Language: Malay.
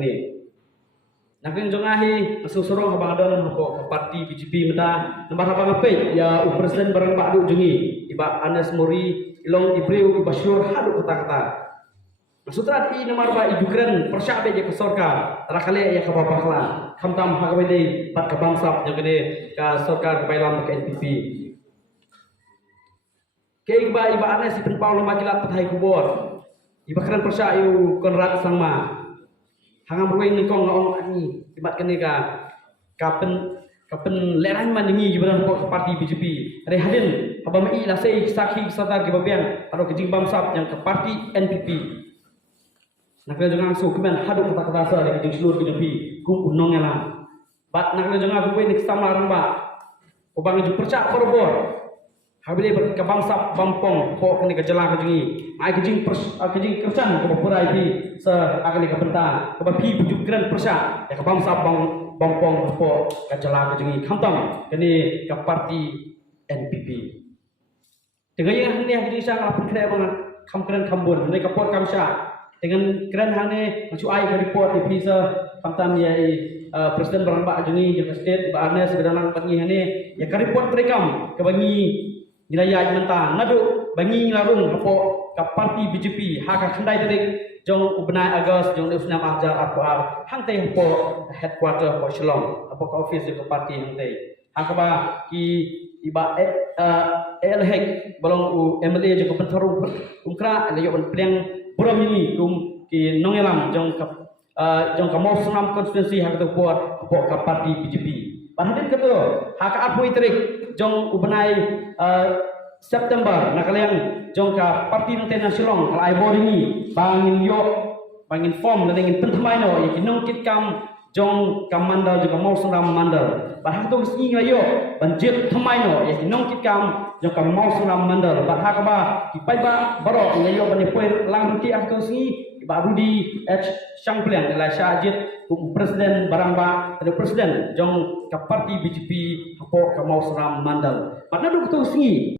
ni. Nak yang jongahi susurong abang adon ke parti BJP meda nomor abang ape ya presiden barang bak duk jengi iba Anas Muri ilong Ibreu Ibasyur hadu kata-kata. Maksudnya i nomor ba Ukraine persyabe je ke sorkar tarakale ya ke babakla khamtam hagawede bat ke bangsap jengade ka sorkar bailam ke NPP. Ke iba Anas ipin Paulo magilat pathai kubor. Iba keren persyayu konrad sangma. Hangam ruwing ni kong ngaong ani ibat kene ka kapen leran man ni gibaran ko parti BJP re hadin haba mai la sei sakhi sadar ke babian aro ke jingbam sap yang ke parti NPP nakle jangan su kemen hadu kata kata sa ke jing seluruh BJP kum unong ngala bat nakle jangan ku ni samaran ba ko bang ju percak korbor habile ber ke bangsa bampong ko kene ke jela ke jingi ai ke jing kersan ko purai di sa akali ke benta ko ba pi bujuk kran persa ya ke bangsa bampong ko ke jela ke jingi khamtam kene ke parti NPP dengan yang ni ke sang lapun kre bang kham kran khambun ne ke pot kamsha dengan kran hane macu ai ke report di sa khamtam ya presiden barang ba jingi je state ba Anas bedanang pangi hane ya ke report rekam ke bangi nilai mentah ngadu bangi larung hapo ka parti BJP haka khandai dedik jong ubnai Agos jong usnam ajar apa hang tei hapo headquarter po Shillong hapo ka office ke parti hang tei hakaba ki iba elhek bolong u MLA je ko pentarung umkra le yo pleng buram ini kum ki nongelam jong ka mau senam konstitusi hak tu buat hapo ka parti BJP padahal ketu haka apu itrik jong ubnai September nakaliang jongka parti nasional Shillong kalau ai boringi bangin form dan ingin pentamai no ikinong kitkam jong kamandal juga mau senam mandal bahkan tu sing ayo banjir tamai no ikinong kitkam jong kam mau senam mandal bahkan ba kipai ba baro ayo bani poin lang ruti aku sing ba Rudi H Shangpliang ila Syajid presiden barang ba ada presiden jong ka parti BJP hapo ka mau senam mandal padahal tu sing